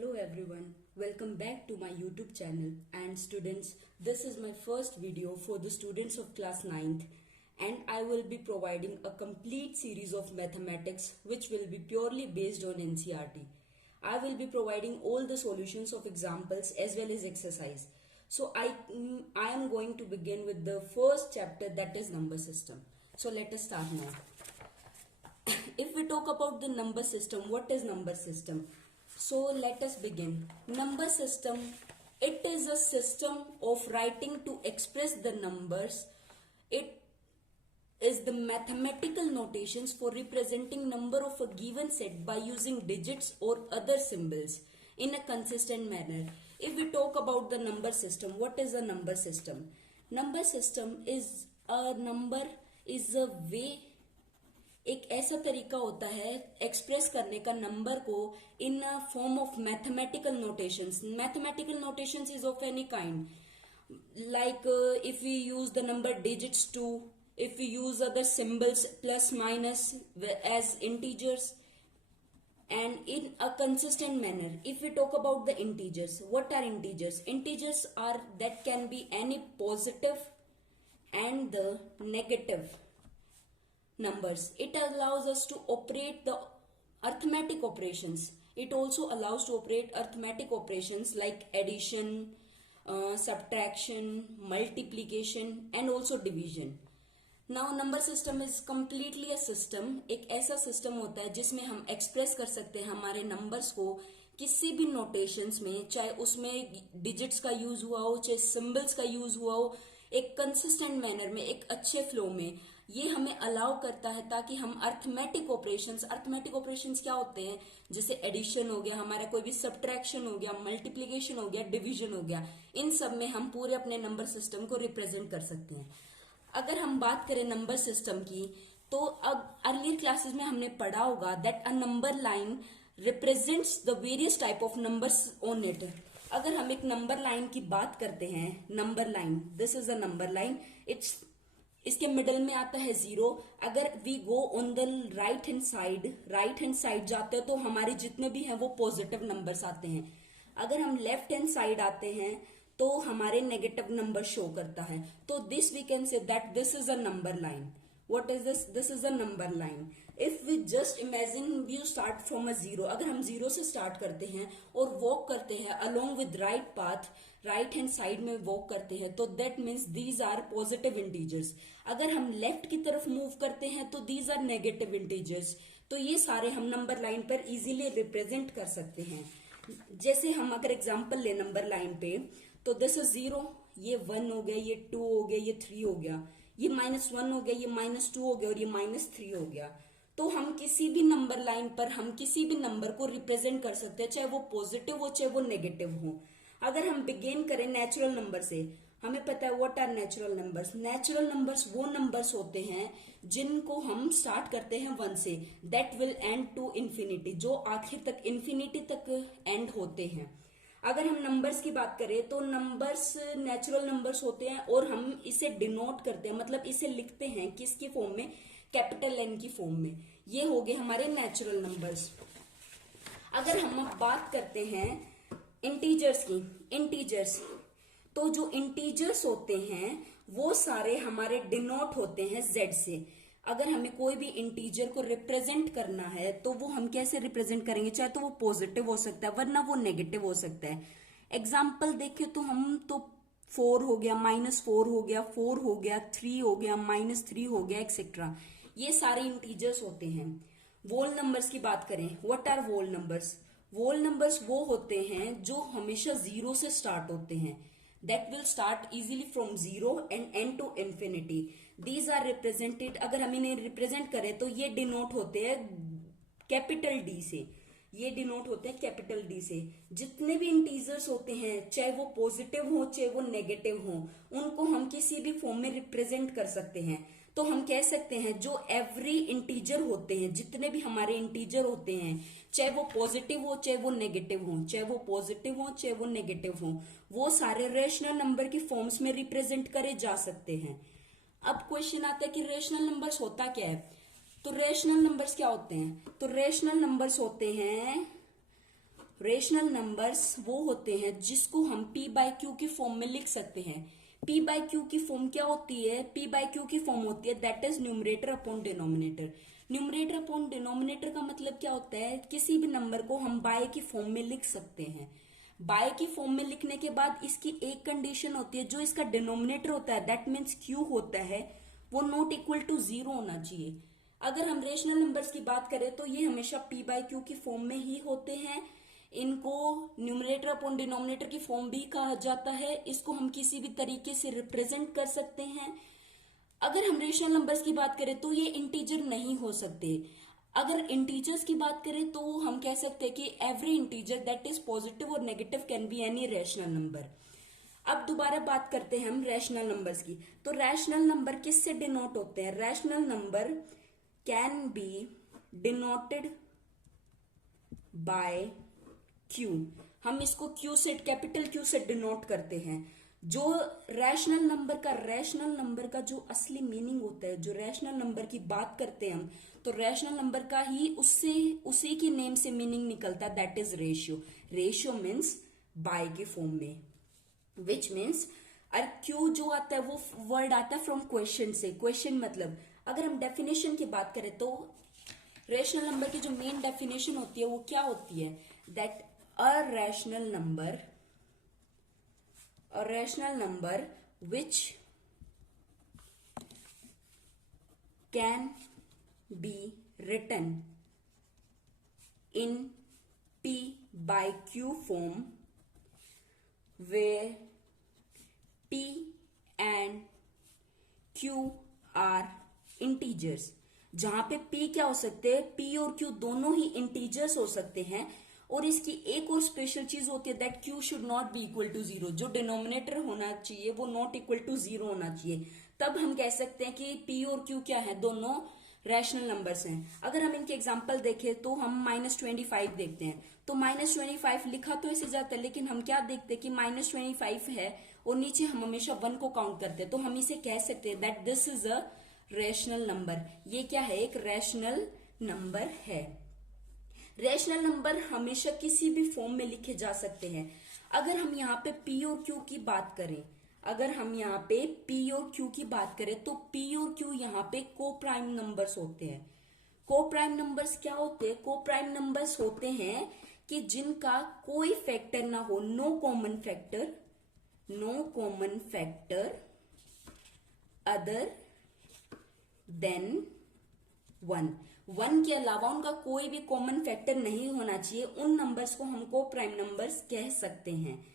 Hello everyone, welcome back to my YouTube channel. And students, this is my first video for the students of class 9th, and I will be providing a complete series of mathematics which will be purely based on NCERT. I will be providing all the solutions of examples as well as exercise. So I am going to begin with the first chapter, that is number system. So let us start now. If we talk about the number system, what is number system? So let us begin. Number system, it is a system of writing to express the numbers. It is the mathematical notations for representing number of a given set by using digits or other symbols in a consistent manner. If we talk about the number system, what is a number system? Number system is a way, एक ऐसा तरीका होता है express करने का number को in form of mathematical notations. Mathematical notations is of any kind, like if we use the number digits 2, if we use other symbols plus minus as integers and in a consistent manner. If we talk about the integers, what are integers? Integers are that can be any positive and the negative numbers. It allows us to operate the arithmetic operations. It also allows to operate arithmetic operations like addition, subtraction, multiplication and also division. Now number system is completely a system. एक ऐसा system होता है जिसमें हम express कर सकते हैं हमारे नंबर्स को किसी भी नोटेशंस में, चाहे उसमें डिजिट्स का यूज हुआ हो, चाहे सिंबल्स का यूज हुआ हो, एक कंसिस्टेंट मैनर में, एक अच्छे फ्लो में. ये हमें अलाउ करता है ताकि हम अर्थमेटिक ऑपरेशंस क्या होते हैं, जैसे एडिशन हो गया, हमारा कोई भी सब्ट्रैक्शन हो गया, मल्टीप्लिकेशन हो गया, डिवीजन हो गया, इन सब में हम पूरे अपने नंबर सिस्टम को रिप्रेजेंट कर सकते हैं. अगर हम बात करें नंबर सिस्टम की, तो अब अर्लियर क्लासेस में हमने पढ़ा होगा that a number line represents the various type of numbers on it. अगर हम एक नंबर लाइन की बात करते हैं, number line, this is a number line, इसके मिडल में आता है 0. अगर we go on the right hand side जाते हैं तो हमारे जितने भी हैं वो पॉजिटिव नंबर्स आते हैं. अगर हम लेफ्ट हैंड साइड आते हैं तो हमारे नेगेटिव नंबर शो करता है. तो this we can say that this is a number line. What is this? This is a number line. If we just imagine you start from a 0, अगर हम 0 से स्टार्ट करते हैं और वॉक करते हैं along with right path, right hand side में walk करते हैं, तो that means these are positive integers. अगर हम लेफ्ट की तरफ मूव करते हैं तो these are negative integers. तो ये सारे हम नंबर लाइन पर इजीली रिप्रेजेंट कर सकते हैं. जैसे हम अगर एग्जाम्पल ले नंबर लाइन पे, तो दिस इज 0, ये 1 हो गया, ये 2 हो गया, ये 3 हो गया, ये -1 हो गया, ये -2 हो गया और ये -3 हो गया. तो हम किसी भी नंबर लाइन पर हम किसी भी नंबर को रिप्रेजेंट कर सकते हैं, चाहे वो पॉजिटिव हो चाहे वो नेगेटिव हो. अगर हम बिगिन करें नेचुरल नंबर से, हमें पता है what are natural numbers. Natural numbers वो नंबर्स होते हैं जिनको हम स्टार्ट करते हैं 1 से, that will end to infinity, जो आखिर तक इन्फिनिटी तक एंड होते हैं. अगर हम नंबर्स की बात करें तो नंबर्स नेचुरल नंबर्स होते हैं और हम इसे डिनोट करते हैं, मतलब इसे लिखते हैं किसकी फॉर्म में, कैपिटल एन की फॉर्म में. ये हो गए हमारे नेचुरल नंबर्स. अगर हम अब बात करते हैं इंटीजर्स की, तो जो इंटीजर्स होते हैं वो सारे हमारे डिनोट होते हैं जेड से. अगर हमें कोई भी इंटीजर को रिप्रेजेंट करना है तो वो हम कैसे रिप्रेजेंट करेंगे, चाहे तो वो पॉजिटिव हो सकता है वरना वो नेगेटिव हो सकता है. एग्जाम्पल देखें तो हम तो 4 हो गया, -4 हो गया, 4 हो गया, 3 हो गया, -3 हो गया, एक्सेट्रा. ये सारे इंटीजर्स होते हैं. वोल नंबर्स की बात करें, what are whole numbers? Whole numbers वो होते हैं जो हमेशा 0 से स्टार्ट होते हैं, that will start easily from 0 and end to infinity. These are represented, अगर हम इन्हें रिप्रेजेंट करें तो ये डिनोट होते हैं कैपिटल डी से. ये डिनोट होते हैं कैपिटल डी से. जितने भी इंटीजर्स होते हैं, चाहे वो पॉजिटिव हो चाहे वो नेगेटिव हो, उनको हम किसी भी फॉर्म में रिप्रेजेंट कर सकते हैं. तो हम कह सकते हैं जो एवरी इंटीजर होते हैं, जितने भी हमारे इंटीजर होते हैं, चाहे वो पॉजिटिव हो चाहे वो नेगेटिव हो, चाहे वो पॉजिटिव हो चाहे वो नेगेटिव हो, वो सारे रेशनल नंबर की फॉर्म्स में रिप्रेजेंट करे जा सकते हैं. अब क्वेश्चन आता है कि रेशनल नंबर्स होता क्या है. तो रेशनल नंबर्स क्या होते हैं? तो रेशनल नंबर्स होते हैं रेशनल नंबर्स वो होते हैं जिसको हम p बाई क्यू की फॉर्म में लिख सकते हैं। p बाई क्यू की फॉर्म क्या होती है? p बाई क्यू की फॉर्म होती है that is numerator upon denominator. Numerator upon denominator का मतलब क्या होता है? किसी भी नंबर को हम बाय की फॉर्म में लिख सकते हैं। बाय की फॉर्म में लिखने के बाद इसकी एक कंडीशन होती है, जो इसका डिनोमिनेटर होता है दैट मीन्स क्यू होता है, वो नॉट इक्वल टू जीरो होना चाहिए। अगर हम रेशनल नंबर्स की बात करें तो ये हमेशा p बाई क्यू की फॉर्म में ही होते हैं। इनको न्यूमरेटर अपॉन डिनोमिनेटर की फॉर्म भी कहा जाता है। इसको हम किसी भी तरीके से रिप्रेजेंट कर सकते हैं। अगर हम रेशनल नंबर्स की बात करें तो ये इंटीजर नहीं हो सकते। अगर इंटीजर्स की बात करें तो हम कह सकते हैं कि every integer that is positive और negative can be any rational number. अब दोबारा बात करते हैं हम रैशनल नंबर्स की। तो रैशनल नंबर किससे डिनोट होते हैं? Rational number can be denoted by Q. हम इसको क्यू से, कैपिटल क्यू से डिनोट करते हैं। जो रैशनल नंबर का जो असली मीनिंग होता है, जो रैशनल नंबर की बात करते हैं हम, तो रैशनल नंबर का ही उससे उसी की नेम से मीनिंग निकलता है that is ratio. Ratio means by के फॉर्म में, विच मीन्स और क्यू जो आता है वो वर्ड आता है फ्रॉम क्वेश्चन से। क्वेश्चन मतलब अगर हम डेफिनेशन की बात करें तो रेशनल नंबर की जो मेन डेफिनेशन होती है वो क्या होती है? That a rational number which can be written in p by q form where p and q are integers। जहां पे p क्या हो सकते हैं? p और q दोनों ही इंटीजर्स हो सकते हैं। और इसकी एक और स्पेशल चीज होती है that q should not be equal to zero. जो डिनोमिनेटर होना चाहिए वो नॉट इक्वल टू जीरो होना चाहिए। तब हम कह सकते हैं कि p और q क्या है? दोनों रैशनल नंबर्स हैं। अगर हम इनके एग्जांपल देखें तो हम -25 देखते हैं। तो -25 लिखा तो ऐसे जाता है, लेकिन हम क्या देखते हैं कि -25 है और नीचे हम हमेशा 1 को काउंट करते हैं। तो हम इसे कह सकते हैं that this is a rational number. ये क्या है? एक रैशनल नंबर है। रैशनल नंबर हमेशा किसी भी फॉर्म में लिखे जा सकते हैं। अगर हम यहाँ पे p और q की बात करें, तो p और q यहाँ पे को प्राइम नंबर्स होते हैं। को प्राइम नंबर्स क्या होते हैं? को प्राइम नंबर्स होते हैं कि जिनका कोई फैक्टर ना हो, no common factor other than 1 के अलावा उनका कोई भी कॉमन फैक्टर नहीं होना चाहिए। उन नंबर्स को हम को प्राइम नंबर्स कह सकते हैं।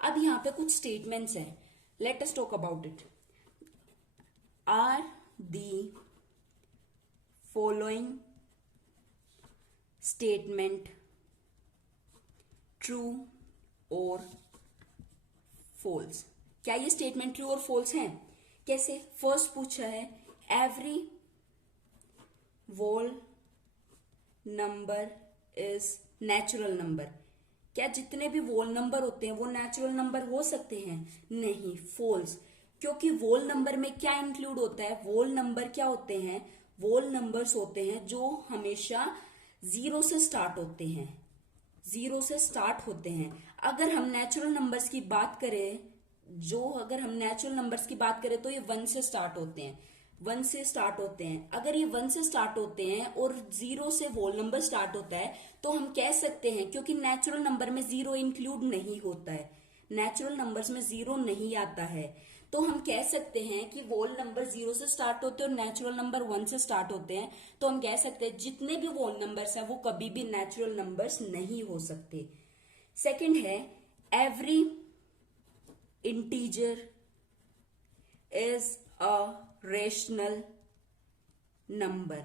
अब यहाँ पे कुछ स्टेटमेंट्स हैं, let us talk about it. Are the following statement true और फॉल्स? क्या ये स्टेटमेंट ट्रू और फॉल्स हैं? कैसे? फर्स्ट पूछा है every whole number is natural number. क्या जितने भी वोल नंबर होते हैं वो नेचुरल नंबर हो सकते हैं? नहीं, फॉल्स। क्योंकि वोल नंबर में क्या इंक्लूड होता है? वोल नंबर क्या होते हैं? वोल नंबर्स होते हैं जो हमेशा जीरो से स्टार्ट होते हैं। अगर हम नेचुरल नंबर्स की बात करें तो ये 1 से स्टार्ट होते हैं। अगर ये 1 से स्टार्ट होते हैं और 0 से होल नंबर स्टार्ट होता है तो हम कह सकते हैं, क्योंकि नेचुरल नंबर में 0 इंक्लूड नहीं होता है, नेचुरल नंबर्स में 0 नहीं आता है, तो हम कह सकते हैं कि होल नंबर 0 से स्टार्ट होते हैं और नेचुरल नंबर 1 से स्टार्ट होते हैं। तो हम कह सकते हैं जितने भी होल नंबर्स हैं वो कभी भी नेचुरल नंबर्स नहीं हो सकते। सेकंड है every integer is a rational number.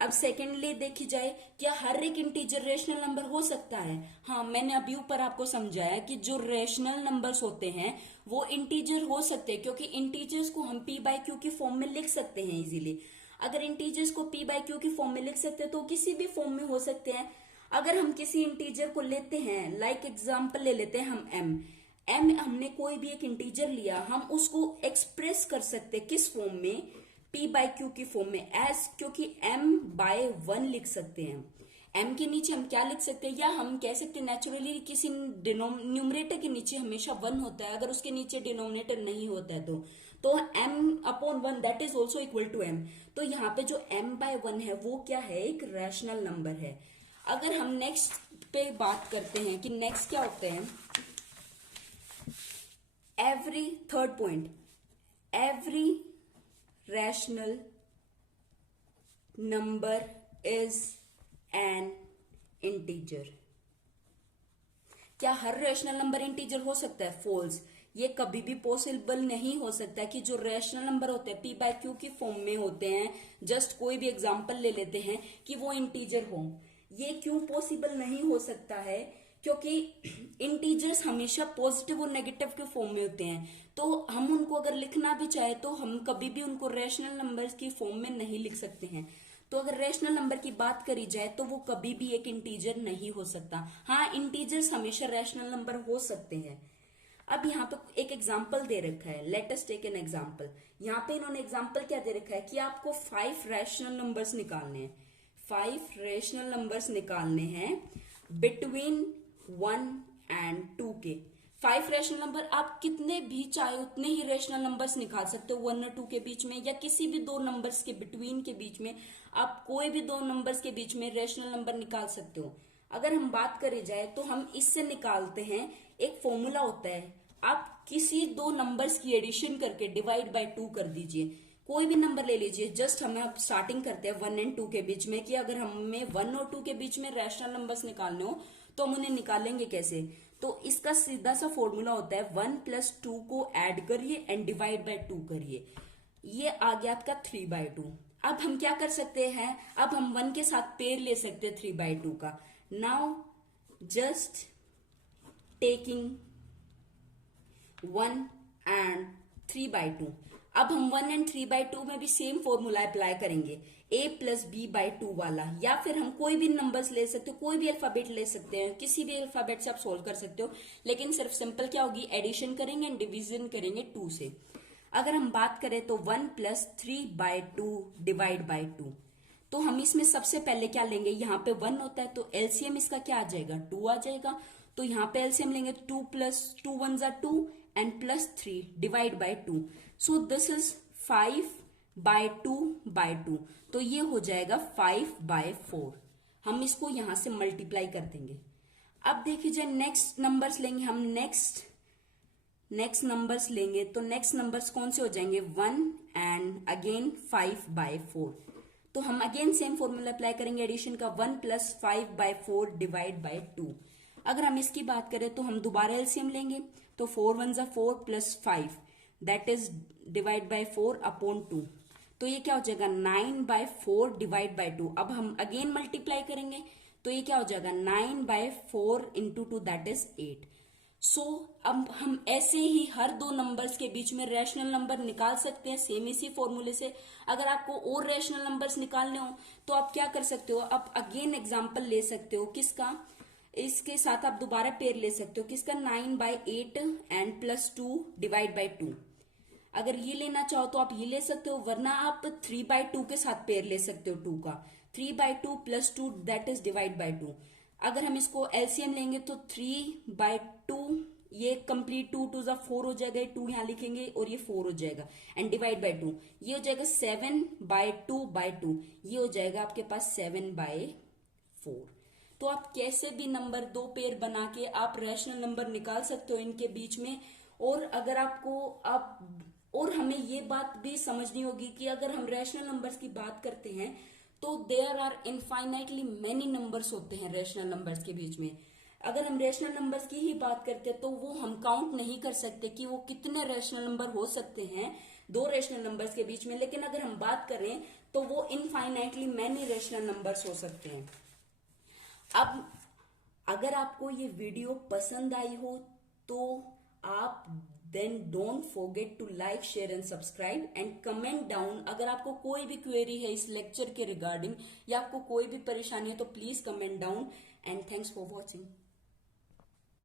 अब सेकेंडली देखी जाए, क्या हर एक इंटीजर रेशनल नंबर हो सकता है? हाँ, मैंने अभी ऊपर आपको समझाया कि जो रेशनल नंबर्स होते हैं वो इंटीजर हो सकते हैं, क्योंकि इंटीजर्स को हम p बाई क्यू की फॉर्म में लिख सकते हैं इजीली। अगर इंटीजर्स को p बाई क्यू की फॉर्म में लिख सकते हैं तो किसी भी फॉर्म में हो सकते हैं। अगर हम किसी इंटीजर को लेते हैं, लाइक एग्जाम्पल ले लेते हैं हम m, हमने कोई भी एक इंटीजर लिया, हम उसको एक्सप्रेस कर सकते हैं किस फॉर्म में? p बाई क्यू की फॉर्म में, क्योंकि m बाय 1 लिख सकते हैं। m के नीचे हम क्या लिख सकते हैं, या हम कह सकते हैं नेचुरली किसी न्यूमरेटर के नीचे हमेशा 1 होता है, अगर उसके नीचे डिनोमिनेटर नहीं होता है तो m/1 that is also equal to m। तो यहाँ पे जो m/1 है वो क्या है, एक रैशनल नंबर है। अगर हम नेक्स्ट पे बात करते हैं कि नेक्स्ट क्या होते हैं, third point, every rational number is an integer. क्या हर रैशनल नंबर इंटीजर हो सकता है? फॉल्स। ये कभी भी पॉसिबल नहीं हो सकता कि जो रैशनल नंबर होते हैं p/q की फॉर्म में होते हैं, जस्ट कोई भी एग्जांपल ले लेते हैं, कि वो इंटीजर हो। ये क्यों पॉसिबल नहीं हो सकता है? क्योंकि इंटीजर्स हमेशा पॉजिटिव और नेगेटिव के फॉर्म में होते हैं, तो हम उनको अगर लिखना भी चाहे तो हम कभी भी उनको रैशनल नंबर्स की फॉर्म में नहीं लिख सकते हैं। तो अगर रैशनल नंबर की बात करी जाए तो वो कभी भी एक इंटीजर नहीं हो सकता। हाँ, इंटीजर्स हमेशा रैशनल नंबर हो सकते हैं। अब यहाँ पे एक एग्जाम्पल दे रखा है, let us take an example. यहाँ पे इन्होंने एग्जाम्पल क्या दे रखा है कि आपको 5 रैशनल नंबर्स निकालने हैं, 5 रैशनल नंबर्स निकालने हैं बिटवीन 1 and 2 के। 5 रैशनल नंबर आप कितने भी चाहे उतने ही रैशनल नंबर्स निकाल सकते हो 1 और 2 के बीच में, या किसी भी दो नंबर्स के बिटवीन के बीच में आप कोई भी दो नंबर्स के बीच में रैशनल नंबर निकाल सकते हो। अगर हम बात करी जाए तो हम इससे निकालते हैं, एक फॉर्मूला होता है, आप किसी दो नंबर्स की एडिशन करके डिवाइड बाय 2 कर दीजिए। कोई भी नंबर ले लीजिए, जस्ट हमें अब स्टार्टिंग करते हैं 1 and 2 के बीच में, कि अगर हमें 1 और 2 के बीच में रैशनल नंबर्स निकालने हो तो हम उन्हें निकालेंगे कैसे। तो इसका सीधा सा फॉर्मूला होता है 1 + 2 को ऐड करिए एंड डिवाइड बाय 2 करिए। ये आ गया आपका 3/2। अब हम क्या कर सकते हैं, अब हम 1 के साथ पेयर ले सकते हैं 3/2 का। Now just taking 1 and 3/2। अब हम 1 and 3/2 में भी सेम फॉर्मूला अप्लाई करेंगे, a + b/2 वाला, या फिर हम कोई भी नंबर्स ले सकते हो, कोई भी अल्फाबेट ले सकते हैं, किसी भी अल्फाबेट से आप सोल्व कर सकते हो, लेकिन सिर्फ सिंपल क्या होगी, एडिशन करेंगे एंड डिवीजन करेंगे 2 से। अगर हम बात करें तो 1 + 3/2 डिवाइड बाय 2, तो हम इसमें सबसे पहले क्या लेंगे, यहाँ पे 1 होता है तो एलसीएम इसका क्या आ जाएगा, 2 आ जाएगा। तो यहाँ पे एलसीएम लेंगे 2 + 2 1 = 2 and +3 divide by 2। So this is 5/2/2, तो ये हो जाएगा 5/4। हम इसको यहां से मल्टीप्लाई कर देंगे। अब देखिए जाए नेक्स्ट नंबर्स लेंगे हम, नेक्स्ट नंबर्स लेंगे तो नेक्स्ट नंबर्स कौन से हो जाएंगे, 1 and अगेन 5/4। तो हम अगेन सेम फॉर्मूला अप्लाई करेंगे एडिशन का, 1 + 5/4 डिवाइड बाय 2। अगर हम इसकी बात करें तो हम दोबारा एलसीएम लेंगे, तो 4 1 = 4 + 5 दैट इज डिवाइड बाय 4/2। तो ये क्या हो जाएगा, 9/4 डिवाइड बाय 2। अब हम अगेन मल्टीप्लाई करेंगे तो ये क्या हो जाएगा, 9/4 × 2 दैट इज 8। सो अब हम ऐसे ही हर दो नंबर्स के बीच में रैशनल नंबर निकाल सकते हैं सेम इसी फॉर्मूले से। अगर आपको और रैशनल नंबर्स निकालने हो तो आप क्या कर सकते हो, आप अगेन एग्जांपल ले सकते हो, किसका, इसके साथ आप दोबारा पेयर ले सकते हो, किसका, 9/8 and +2 डिवाइड बाय 2। अगर ये लेना चाहो तो आप ये ले सकते हो, वरना आप 3/2 के साथ पेयर ले सकते हो 2 का, 3/2 + 2 दैट इज डिवाइड बाय 2। अगर हम इसको एलसीएम लेंगे तो 3/2, ये कंप्लीट 2 2 = 4 हो जाएगा, 2 यहाँ लिखेंगे और ये 4 हो जाएगा एंड डिवाइड बाय 2, ये हो जाएगा 7/2/2, ये हो जाएगा आपके पास 7/4। तो आप कैसे भी नंबर दो पेयर बना के आप रैशनल नंबर निकाल सकते हो इनके बीच में। और अगर आपको और हमें ये बात भी समझनी होगी कि अगर हम रैशनल नंबर्स की बात करते हैं तो there are infinitely many numbers होते हैं रैशनल नंबर्स के बीच में। अगर हम रैशनल नंबर्स की ही बात करते हैं तो वो हम काउंट नहीं कर सकते कि वो कितने रैशनल नंबर हो सकते हैं दो रैशनल नंबर्स के बीच में, लेकिन अगर हम बात करें तो वो इनफाइनाइटली मेनी रैशनल नंबर्स हो सकते हैं। अब अगर आपको ये वीडियो पसंद आई हो तो आप then don't forget to like, share and subscribe and comment down. अगर आपको कोई भी क्वेरी है इस लेक्चर के रिगार्डिंग या आपको कोई भी परेशानी है तो please comment down and thanks for watching.